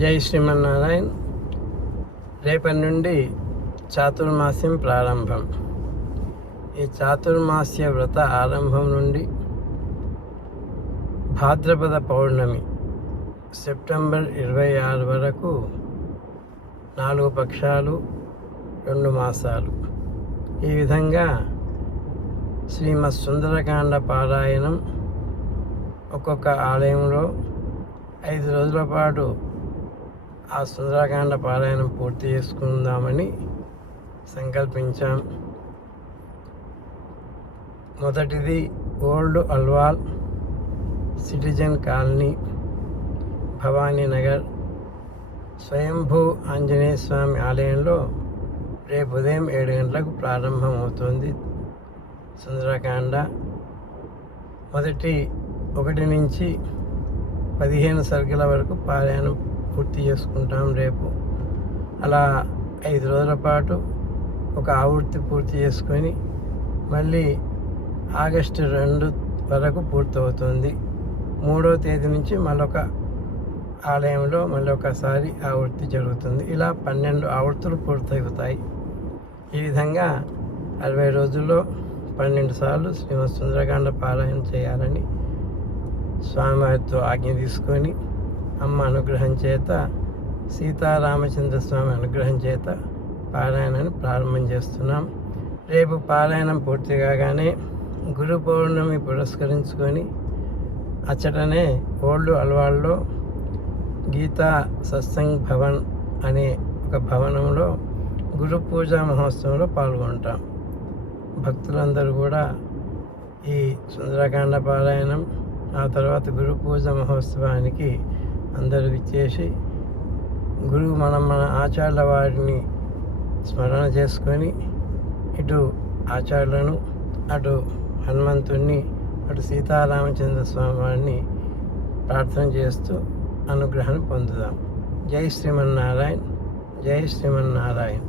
జై శ్రీమన్నారాయణ. రేపటి నుండి చాతుర్మాస్యం ప్రారంభం. ఈ చాతుర్మాస్య వ్రత ఆరంభం నుండి భాద్రపద పౌర్ణమి సెప్టెంబర్ 26 వరకు 4 పక్షాలు 2 మాసాలు. ఈ విధంగా శ్రీమద్ సుందరకాండ పారాయణం ఒక్కొక్క ఆలయంలో 5 రోజుల పాటు ఆ సుందరకాండ పారాయణం పూర్తి చేసుకుందామని సంకల్పించాం. మొదటిది old Alwal citizen colony, Bhavaninagar స్వయంభూ ఆంజనేయ స్వామి ఆలయంలో రేపు ఉదయం 7 గంటలకు ప్రారంభమవుతుంది సుందరకాండ. మొదటి 1 నుంచి 15 సర్గల వరకు పారాయణం పూర్తి చేసుకుంటాం రేపు. అలా 5 రోజుల పాటు ఒక ఆవృత్తి పూర్తి చేసుకొని మళ్ళీ ఆగస్టు 2 వరకు పూర్తవుతుంది. 3వ తేదీ నుంచి మళ్ళొక ఆలయంలో మళ్ళొకసారి ఆవృత్తి జరుగుతుంది. ఇలా 12 ఆవృత్తులు పూర్తవుతాయి. ఈ విధంగా 60 రోజుల్లో 12 సార్లు శ్రీమద్ సుందరకాండ పారాయణం చేయాలని స్వామివారితో ఆజ్ఞ తీసుకొని అమ్మ అనుగ్రహం చేత, సీతారామచంద్ర స్వామి అనుగ్రహం చేత పారాయణాన్ని ప్రారంభం చేస్తున్నాం. రేపు పారాయణం పూర్తి కాగానే గురు పౌర్ణమి పురస్కరించుకొని అచ్చటనే ఓల్డ్ అల్వాల్లో గీతా సత్సంగ్ భవన్ అనే ఒక భవనంలో గురు పూజా మహోత్సవంలో పాల్గొంటాం. భక్తులందరూ కూడా ఈ సుందరకాండ పారాయణం, ఆ తర్వాత గురు పూజ మహోత్సవానికి అందరూ ఇచ్చేసి మన ఆచార్యుల వారిని స్మరణ చేసుకొని ఇటు ఆచార్యులను, అటు హనుమంతుణ్ణి, అటు సీతారామచంద్ర స్వామి వారిని ప్రార్థన చేస్తూ అనుగ్రహాన్ని పొందుదాం. జై శ్రీమన్నారాయణ. జై శ్రీమన్నారాయణ.